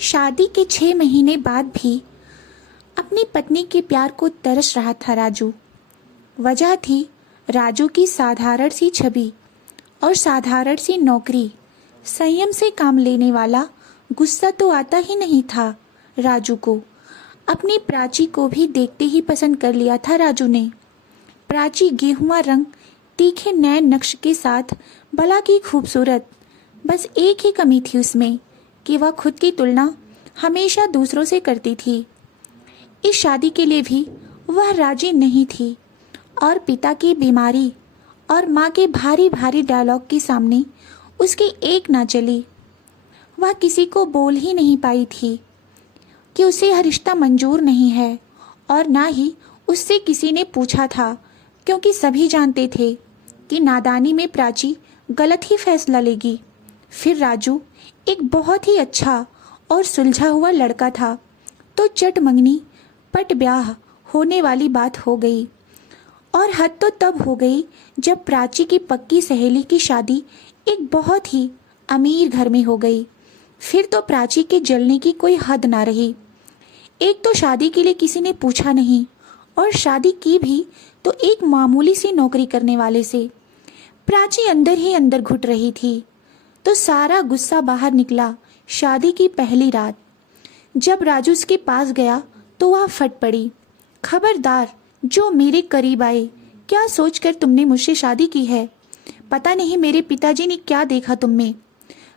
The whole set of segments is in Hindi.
शादी के 6 महीने बाद भी अपनी पत्नी के प्यार को तरस रहा था राजू। वजह थी राजू की साधारण सी छवि और साधारण सी नौकरी। संयम से काम लेने वाला, गुस्सा तो आता ही नहीं था राजू को। अपनी प्राची को भी देखते ही पसंद कर लिया था राजू ने। प्राची गेहुआ रंग, तीखे नए नक्श के साथ भला की खूबसूरत। बस एक ही कमी थी उसमें कि वह खुद की तुलना हमेशा दूसरों से करती थी। इस शादी के लिए भी वह राजी नहीं थी और पिता की बीमारी और माँ के भारी भारी डायलॉग के सामने उसकी एक ना चली। वह किसी को बोल ही नहीं पाई थी कि उसे यह रिश्ता मंजूर नहीं है, और ना ही उससे किसी ने पूछा था, क्योंकि सभी जानते थे कि नादानी में प्राची गलत ही फैसला लेगी। फिर राजू एक बहुत ही अच्छा और सुलझा हुआ लड़का था, तो चट मंगनी पट ब्याह होने वाली बात हो गई। और हद तो तब हो गई जब प्राची की पक्की सहेली की शादी एक बहुत ही अमीर घर में हो गई। फिर तो प्राची के जलने की कोई हद ना रही। एक तो शादी के लिए किसी ने पूछा नहीं, और शादी की भी तो एक मामूली सी नौकरी करने वाले से। प्राची अंदर ही अंदर घुट रही थी। तो सारा गुस्सा बाहर निकला शादी की पहली रात। जब राजू उसके पास गया तो वह फट पड़ी। खबरदार, जो मेरे करीब आए, क्या सोचकर तुमने मुझसे शादी की है? पता नहीं मेरे पिताजी ने क्या देखा तुम में।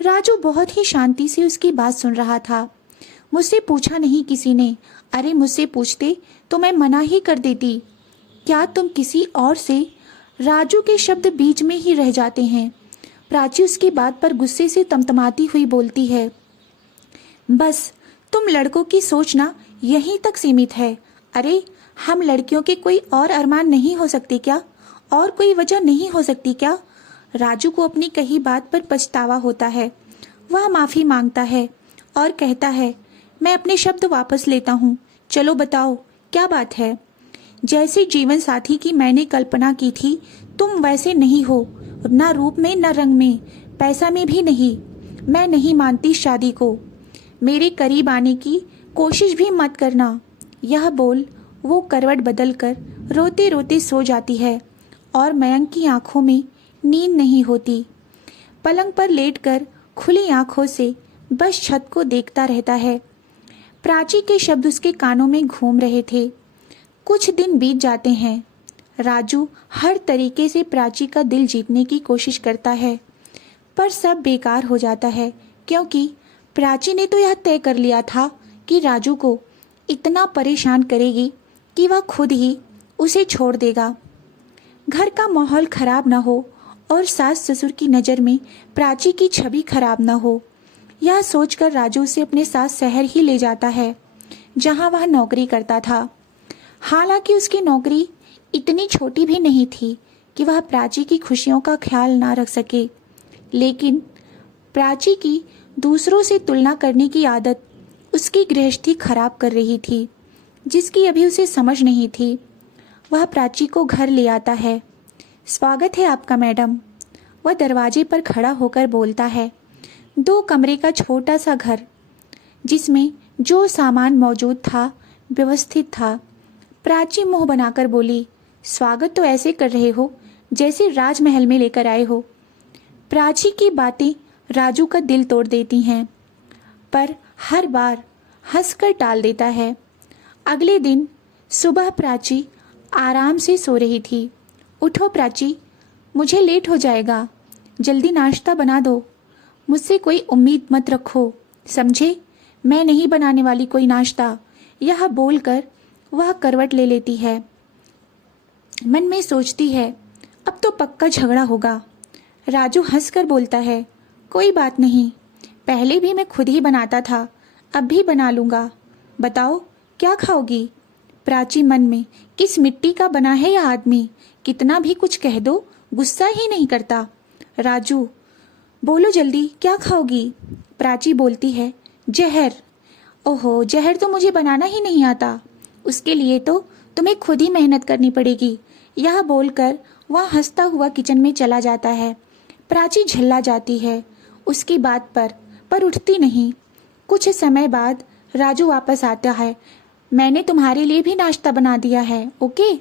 राजू बहुत ही शांति से उसकी बात सुन रहा था। मुझसे पूछा नहीं किसी ने। अरे मुझसे पूछते तो मैं मना ही कर देती। क्या तुम किसी और से? राजू के शब्द बीच में ही रह जाते हैं। प्राची उसकी बात पर गुस्से से तमतमाती हुई बोलती है, बस तुम लड़कों की सोच ना यहीं तक सीमित है। अरे हम लड़कियों के कोई और अरमान नहीं हो सकते क्या? और कोई वजह नहीं हो सकती क्या? राजू को अपनी कही बात पर पछतावा होता है। वह माफ़ी मांगता है और कहता है, मैं अपने शब्द वापस लेता हूँ। चलो बताओ क्या बात है? जैसे जीवन साथी की मैंने कल्पना की थी तुम वैसे नहीं हो, न रूप में न रंग में, पैसा में भी नहीं। मैं नहीं मानती शादी को। मेरे करीब आने की कोशिश भी मत करना। यह बोल वो करवट बदल कर रोते रोते सो जाती है और मयंक की आंखों में नींद नहीं होती। पलंग पर लेटकर खुली आंखों से बस छत को देखता रहता है। प्राची के शब्द उसके कानों में घूम रहे थे। कुछ दिन बीत जाते हैं। राजू हर तरीके से प्राची का दिल जीतने की कोशिश करता है, पर सब बेकार हो जाता है, क्योंकि प्राची ने तो यह तय कर लिया था कि राजू को इतना परेशान करेगी कि वह खुद ही उसे छोड़ देगा। घर का माहौल खराब ना हो और सास ससुर की नज़र में प्राची की छवि खराब ना हो, यह सोचकर राजू उसे अपने साथ शहर ही ले जाता है जहां वह नौकरी करता था। हालांकि उसकी नौकरी इतनी छोटी भी नहीं थी कि वह प्राची की खुशियों का ख्याल ना रख सके, लेकिन प्राची की दूसरों से तुलना करने की आदत उसकी गृहस्थी खराब कर रही थी, जिसकी अभी उसे समझ नहीं थी। वह प्राची को घर ले आता है। स्वागत है आपका मैडम, वह दरवाजे पर खड़ा होकर बोलता है। 2 कमरे का छोटा सा घर, जिसमें जो सामान मौजूद था व्यवस्थित था। प्राची मुंह बनाकर बोली, स्वागत तो ऐसे कर रहे हो जैसे राजमहल में लेकर आए हो। प्राची की बातें राजू का दिल तोड़ देती हैं, पर हर बार हंसकर टाल देता है। अगले दिन सुबह प्राची आराम से सो रही थी। उठो प्राची, मुझे लेट हो जाएगा, जल्दी नाश्ता बना दो। मुझसे कोई उम्मीद मत रखो, समझे? मैं नहीं बनाने वाली कोई नाश्ता। यह बोलकर वह करवट ले लेती है। मन में सोचती है, अब तो पक्का झगड़ा होगा। राजू हंसकर बोलता है, कोई बात नहीं, पहले भी मैं खुद ही बनाता था, अब भी बना लूँगा। बताओ क्या खाओगी? प्राची मन में, किस मिट्टी का बना है यह आदमी, कितना भी कुछ कह दो गुस्सा ही नहीं करता। राजू, बोलो जल्दी, क्या खाओगी? प्राची बोलती है, जहर। ओहो, जहर तो मुझे बनाना ही नहीं आता, उसके लिए तो तुम्हें खुद ही मेहनत करनी पड़ेगी। यह बोलकर वह हंसता हुआ किचन में चला जाता है। प्राची झल्ला जाती है उसकी बात पर उठती नहीं। कुछ समय बाद राजू वापस आता है। मैंने तुम्हारे लिए भी नाश्ता बना दिया है, ओके?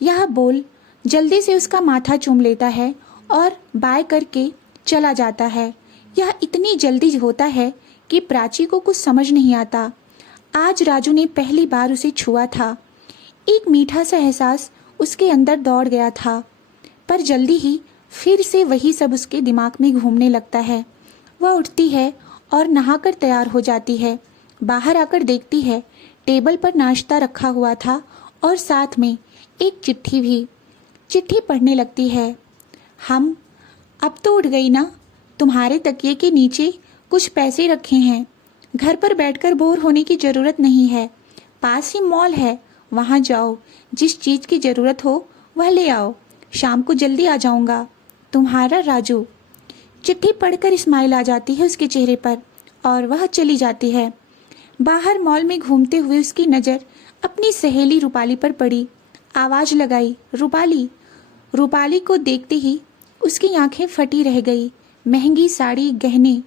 यह बोल जल्दी से उसका माथा चूम लेता है और बाय करके चला जाता है। यह इतनी जल्दी होता है कि प्राची को कुछ समझ नहीं आता। आज राजू ने पहली बार उसे छुआ था। एक मीठा सा एहसास उसके अंदर दौड़ गया था, पर जल्दी ही फिर से वही सब उसके दिमाग में घूमने लगता है। वह उठती है और नहाकर तैयार हो जाती है। बाहर आकर देखती है टेबल पर नाश्ता रखा हुआ था और साथ में एक चिट्ठी भी। चिट्ठी पढ़ने लगती है। हम अब तो उठ गई ना? तुम्हारे तकिए के नीचे कुछ पैसे रखे हैं। घर पर बैठकर बोर होने की ज़रूरत नहीं है। पास ही मॉल है, वहाँ जाओ, जिस चीज़ की ज़रूरत हो वह ले आओ। शाम को जल्दी आ जाऊँगा। तुम्हारा राजू। चिट्ठी पढ़कर स्माइल आ जाती है उसके चेहरे पर और वह चली जाती है। बाहर मॉल में घूमते हुए उसकी नज़र अपनी सहेली रूपाली पर पड़ी। आवाज़ लगाई, रूपाली। रूपाली को देखते ही उसकी आंखें फटी रह गई। महंगी साड़ी, गहने।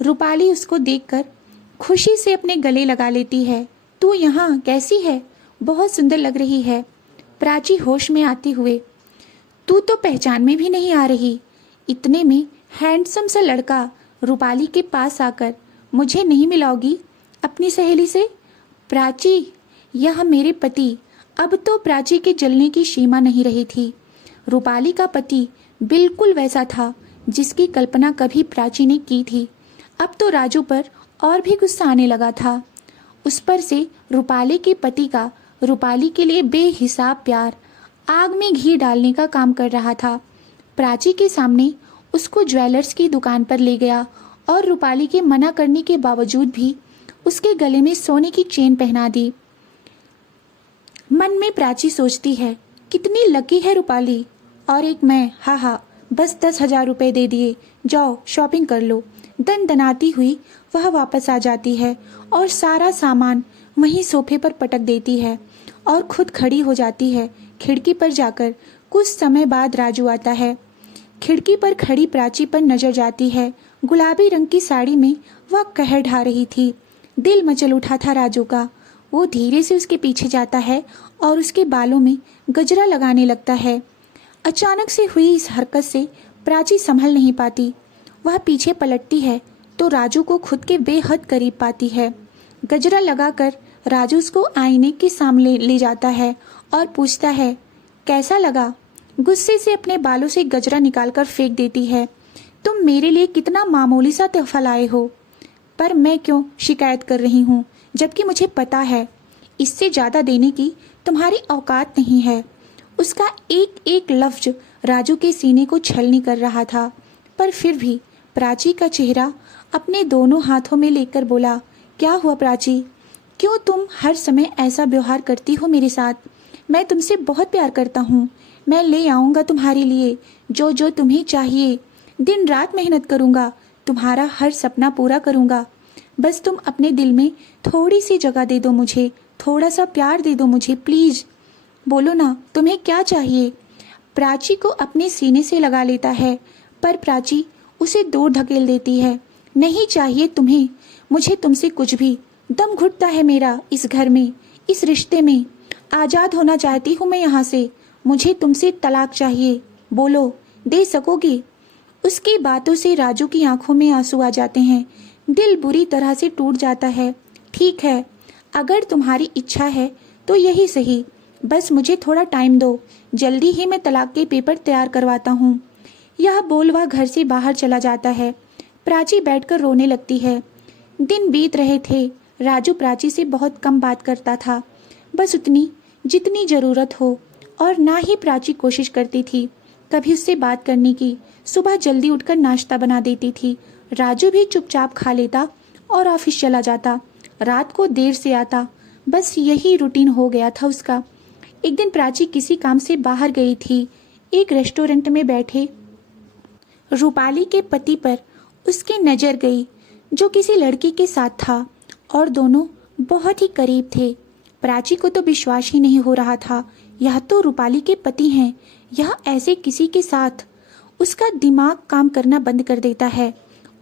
रूपाली उसको देखकर खुशी से अपने गले लगा लेती है। तू यहाँ कैसी है? बहुत सुंदर लग रही है। प्राची होश में आते हुए, तू तो पहचान में भी नहीं आ रही। इतने में हैंडसम सा लड़का रूपाली के पास आकर, मुझे नहीं मिलाओगी अपनी सहेली से? प्राची, यह मेरे पति। अब तो प्राची के जलने की सीमा नहीं रही थी। रूपाली का पति बिल्कुल वैसा था जिसकी कल्पना कभी प्राची ने की थी। अब तो राजू पर और भी गुस्सा आने लगा था। उस पर से रूपाली के पति का रूपाली के लिए बेहिसाब प्यार आग में घी डालने का काम कर रहा था। प्राची के सामने उसको ज्वेलर्स की दुकान पर ले गया और रूपाली के मना करने के बावजूद भी उसके गले में सोने की चेन पहना दी। मन में प्राची सोचती है, कितनी लकी है रूपाली, और एक मैं, हाँ हाँ, बस 10,000 रुपये दे दिए, जाओ शॉपिंग कर लो। दनाती हुई वह वापस आ जाती है और सारा सामान वहीं सोफे पर पटक देती है और खुद खड़ी हो जाती है खिड़की पर जाकर। कुछ समय बाद राजू आता है। खिड़की पर खड़ी प्राची पर नजर जाती है। गुलाबी रंग की साड़ी में वह कहर ढा रही थी। दिल मचल उठा था राजू का। वो धीरे से उसके पीछे जाता है और उसके बालों में गजरा लगाने लगता है। अचानक से हुई इस हरकत से प्राची संभल नहीं पाती। वह पीछे पलटती है तो राजू को खुद के बेहद करीब पाती है। गजरा लगाकर राजू उसको आईने के सामने ले जाता है और पूछता है, कैसा लगा? गुस्से से अपने बालों से गजरा निकालकर फेंक देती है। तुम मेरे लिए कितना मामूली सा तोहफा लाए हो, पर मैं क्यों शिकायत कर रही हूँ, जबकि मुझे पता है इससे ज़्यादा देने की तुम्हारी औकात नहीं है। उसका एक एक लफ्ज राजू के सीने को छलनी कर रहा था, पर फिर भी प्राची का चेहरा अपने दोनों हाथों में लेकर बोला, क्या हुआ प्राची? क्यों तुम हर समय ऐसा व्यवहार करती हो मेरे साथ? मैं तुमसे बहुत प्यार करता हूँ। मैं ले आऊँगा तुम्हारे लिए जो जो तुम्हें चाहिए। दिन रात मेहनत करूँगा, तुम्हारा हर सपना पूरा करूँगा। बस तुम अपने दिल में थोड़ी सी जगह दे दो मुझे, थोड़ा सा प्यार दे दो मुझे, प्लीज़। बोलो ना, तुम्हें क्या चाहिए? प्राची को अपने सीने से लगा लेता है, पर प्राची उसे दूर धकेल देती है। नहीं चाहिए तुम्हें मुझे तुमसे कुछ भी। दम घुटता है मेरा इस घर में, इस रिश्ते में। आज़ाद होना चाहती हूँ मैं यहाँ से। मुझे तुमसे तलाक चाहिए। बोलो, दे सकोगी? उसकी बातों से राजू की आंखों में आंसू आ जाते हैं। दिल बुरी तरह से टूट जाता है। ठीक है, अगर तुम्हारी इच्छा है तो यही सही। बस मुझे थोड़ा टाइम दो, जल्दी ही मैं तलाक के पेपर तैयार करवाता हूँ। यह बोल वह घर से बाहर चला जाता है। प्राची बैठकर रोने लगती है। दिन बीत रहे थे। राजू प्राची से बहुत कम बात करता था, बस उतनी जितनी ज़रूरत हो, और ना ही प्राची कोशिश करती थी कभी उससे बात करने की। सुबह जल्दी उठकर नाश्ता बना देती थी। राजू भी चुपचाप खा लेता और ऑफिस चला जाता। रात को देर से आता। बस यही रूटीन हो गया था उसका। एक दिन प्राची किसी काम से बाहर गई थी। एक रेस्टोरेंट में बैठे रूपाली के पति पर उसकी नज़र गई, जो किसी लड़की के साथ था और दोनों बहुत ही करीब थे। प्राची को तो विश्वास ही नहीं हो रहा था, यह तो रूपाली के पति हैं, यह ऐसे किसी के साथ। उसका दिमाग काम करना बंद कर देता है।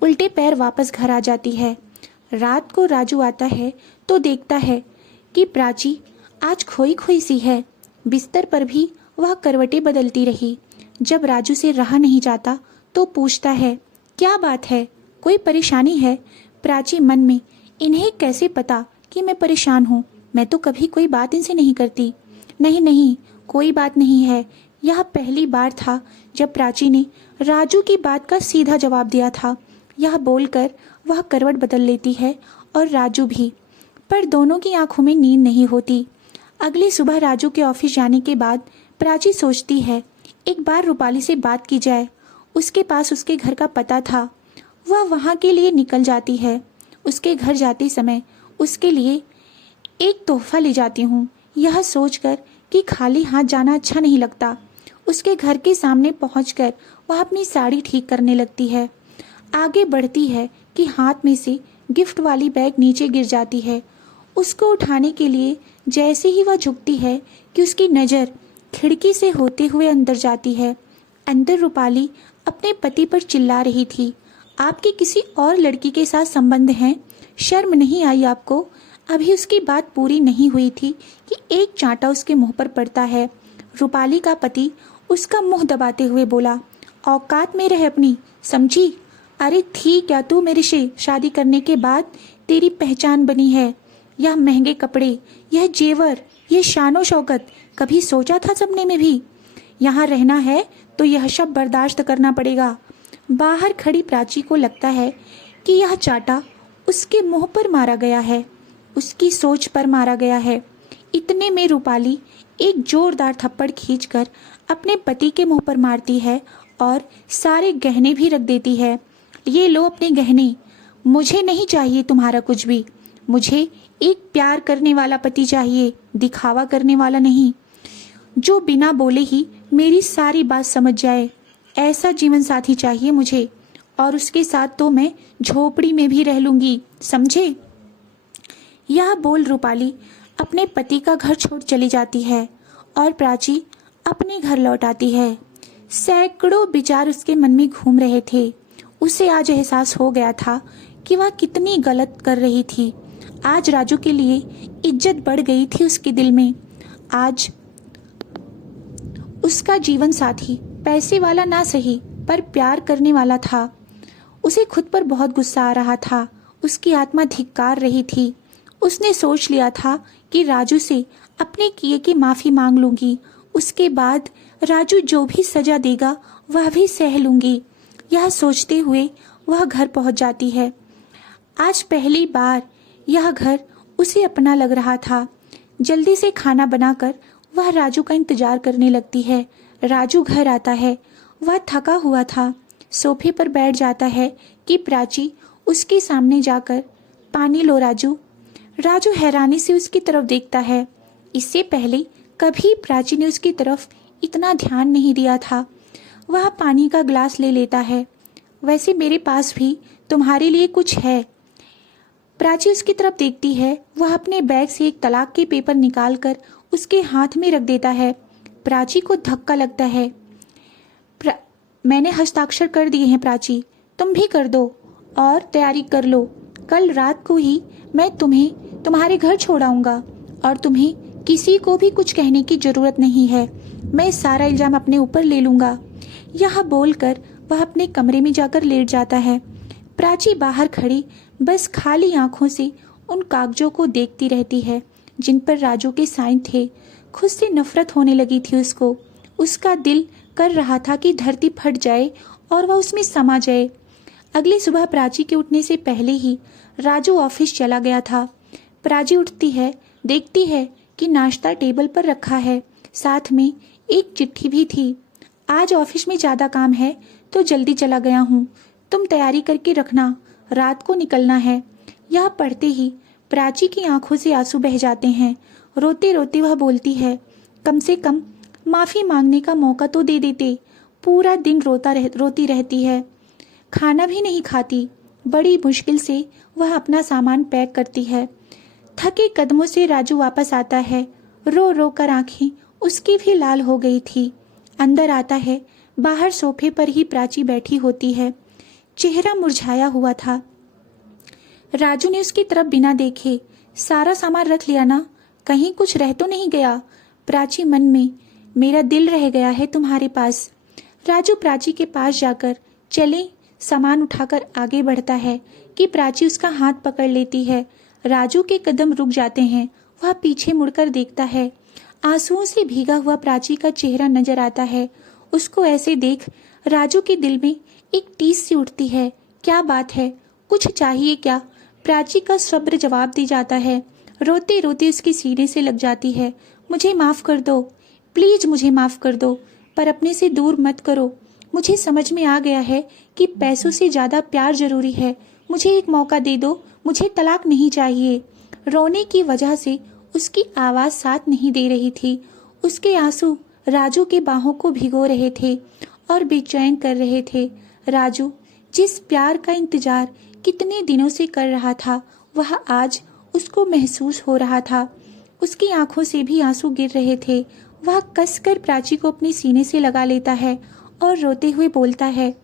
उल्टे पैर वापस घर आ जाती है। रात को राजू आता है तो देखता है कि प्राची आज खोई खोई सी है। बिस्तर पर भी वह करवटें बदलती रही। जब राजू से रहा नहीं जाता तो पूछता है, क्या बात है, कोई परेशानी है? प्राची मन में, इन्हें कैसे पता कि मैं परेशान हूँ? मैं तो कभी कोई बात इनसे नहीं करती। नहीं नहीं, कोई बात नहीं है। यह पहली बार था जब प्राची ने राजू की बात का सीधा जवाब दिया था। यह बोलकर वह करवट बदल लेती है और राजू भी, पर दोनों की आंखों में नींद नहीं होती। अगली सुबह राजू के ऑफिस जाने के बाद प्राची सोचती है, एक बार रूपाली से बात की जाए। उसके पास उसके घर का पता था। वह वहाँ के लिए निकल जाती है। उसके घर जाते समय उसके लिए एक तोहफा ले जाती हूँ, यह सोचकर कि खाली हाथ जाना अच्छा नहीं लगता। उसके घर के सामने पहुंचकर वह अपनी साड़ी ठीक करने लगती है। आगे बढ़ती है कि हाथ में से गिफ्ट वाली बैग नीचे गिर जाती है। उसको उठाने के लिए जैसे ही वह झुकती है कि उसकी नज़र खिड़की से होते हुए अंदर जाती है। अंदर रूपाली अपने पति पर चिल्ला रही थी, आपके किसी और लड़की के साथ संबंध हैं? शर्म नहीं आई आपको? अभी उसकी बात पूरी नहीं हुई थी कि एक चांटा उसके मुंह पर पड़ता है। रूपाली का पति उसका मुंह दबाते हुए बोला, औकात में रहे अपनी, समझी? अरे थी क्या तू मेरे से? शादी करने के बाद तेरी पहचान बनी है। यह महंगे कपड़े, यह जेवर, यह शानो शौकत, कभी सोचा था सपने में भी? यहाँ रहना है तो यह सब बर्दाश्त करना पड़ेगा। बाहर खड़ी प्राची को लगता है कि यह चाटा उसके मुंह पर मारा गया है, उसकी सोच पर मारा गया है। इतने में रूपाली एक जोरदार थप्पड़ खींचकर अपने पति के मुंह पर मारती है और सारे गहने भी रख देती है। ये लो अपने गहने, मुझे नहीं चाहिए तुम्हारा कुछ भी। मुझे एक प्यार करने वाला पति चाहिए, दिखावा करने वाला नहीं, जो बिना बोले ही मेरी सारी बात समझ जाए। ऐसा जीवन साथी चाहिए मुझे, और उसके साथ तो मैं झोपड़ी में भी रह लूंगी, समझे? यह बोल रूपाली अपने पति का घर छोड़ चली जाती है और प्राची अपने घर लौट आती है। सैकड़ों विचार उसके मन में घूम रहे थे। उसे आज एहसास हो गया था कि वह कितनी गलत कर रही थी। आज राजू के लिए इज्जत बढ़ गई थी उसके दिल में। आज उसका जीवन साथी पैसे वाला ना सही पर प्यार करने वाला था। उसे खुद पर बहुत गुस्सा आ रहा था। उसकी आत्मा धिक्कार रही थी। उसने सोच लिया था कि राजू से अपने किए की माफ़ी मांग लूंगी, उसके बाद राजू जो भी सजा देगा वह भी सह लूंगी। यह सोचते हुए वह घर पहुंच जाती है। आज पहली बार यह घर उसे अपना लग रहा था। जल्दी से खाना बनाकर वह राजू का इंतजार करने लगती है। राजू घर आता है। वह थका हुआ था। सोफे पर बैठ जाता है कि प्राची उसके सामने जाकर, पानी लो राजू। राजू हैरानी से उसकी तरफ देखता है। इससे पहले कभी प्राची ने उसकी तरफ इतना ध्यान नहीं दिया था। वह पानी का ग्लास ले लेता है। वैसे मेरे पास भी तुम्हारे लिए कुछ है। प्राची उसकी तरफ देखती है। वह अपने बैग से एक तलाक के पेपर निकालकर उसके हाथ में रख देता है। प्राची को धक्का लगता है। मैंने हस्ताक्षर कर दिए हैं प्राची, तुम भी कर दो और तैयारी कर लो। कल रात को ही मैं तुम्हें तुम्हारे घर छोड़ाऊंगा और तुम्हें किसी को भी कुछ कहने की जरूरत नहीं है। मैं सारा इल्जाम अपने ऊपर ले लूंगा। यह बोलकर वह अपने कमरे में जाकर लेट जाता है। प्राची बाहर खड़ी बस खाली आंखों से उन कागजों को देखती रहती है जिन पर राजू के साइन थे। खुद से नफरत होने लगी थी उसको। उसका दिल कर रहा था कि धरती फट जाए और वह उसमें समा जाए। अगली सुबह प्राची के उठने से पहले ही राजू ऑफिस चला गया था। प्राची उठती है, देखती है कि नाश्ता टेबल पर रखा है, साथ में एक चिट्ठी भी थी। आज ऑफिस में ज़्यादा काम है तो जल्दी चला गया हूँ, तुम तैयारी करके रखना, रात को निकलना है। यह पढ़ते ही प्राची की आंखों से आंसू बह जाते हैं। रोते रोते वह बोलती है, कम से कम माफ़ी मांगने का मौका तो दे देते। पूरा दिन रोती रहती है, खाना भी नहीं खाती। बड़ी मुश्किल से वह अपना सामान पैक करती है। थके कदमों से राजू वापस आता है। रो रो कर आंखें उसकी भी लाल हो गई थी। अंदर आता है। बाहर सोफे पर ही प्राची बैठी होती है। चेहरा मुरझाया हुआ था। राजू ने उसकी तरफ बिना देखे, सारा सामान रख लिया ना, कहीं कुछ रह तो नहीं गया? प्राची मन में, मेरा दिल रह गया है तुम्हारे पास। राजू प्राची के पास जाकर चले सामान उठाकर आगे बढ़ता है कि प्राची उसका हाथ पकड़ लेती है। राजू के कदम रुक जाते हैं, वह पीछे मुड़कर देखता है। आंसुओं से भीगा हुआ प्राची का चेहरा नजर आता है। उसको ऐसे देख राजू के दिल में एक टीस सी उठती है। क्या बात है, कुछ चाहिए क्या? प्राची का सब्र जवाब दी जाता है। रोते रोते उसके सीने से लग जाती है। मुझे माफ कर दो, प्लीज मुझे माफ कर दो, पर अपने से दूर मत करो। मुझे समझ में आ गया है कि पैसों से ज्यादा प्यार जरूरी है। मुझे एक मौका दे दो, मुझे तलाक नहीं चाहिए। रोने की वजह से उसकी आवाज साथ नहीं दे रही थी। उसके आंसू राजू के बाहों को भिगो रहे थे और बेचैन कर रहे थे। राजू जिस प्यार का इंतजार कितने दिनों से कर रहा था, वह आज उसको महसूस हो रहा था। उसकी आंखों से भी आंसू गिर रहे थे। वह कसकर प्राची को अपने सीने से लगा लेता है और रोते हुए बोलता है,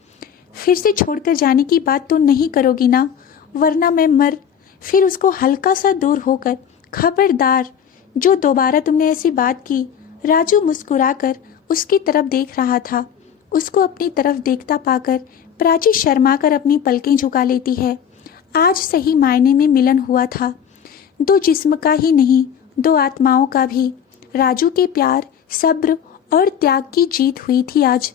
फिर से छोड़कर जाने की बात तो नहीं करोगी ना, वरना मैं मर। फिर उसको हल्का सा दूर होकर, खबरदार जो दोबारा तुमने ऐसी बात की। राजू मुस्कुराकर उसकी तरफ देख रहा था। उसको अपनी तरफ देखता पाकर प्राची शर्माकर अपनी पलकें झुका लेती है। आज सही मायने में मिलन हुआ था, दो जिस्म का ही नहीं, दो आत्माओं का भी। राजू के प्यार, सब्र और त्याग की जीत हुई थी आज।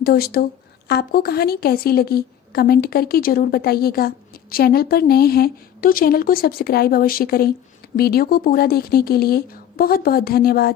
दोस्तों, आपको कहानी कैसी लगी कमेंट करके जरूर बताइएगा। चैनल पर नए हैं तो चैनल को सब्सक्राइब अवश्य करें। वीडियो को पूरा देखने के लिए बहुत बहुत धन्यवाद।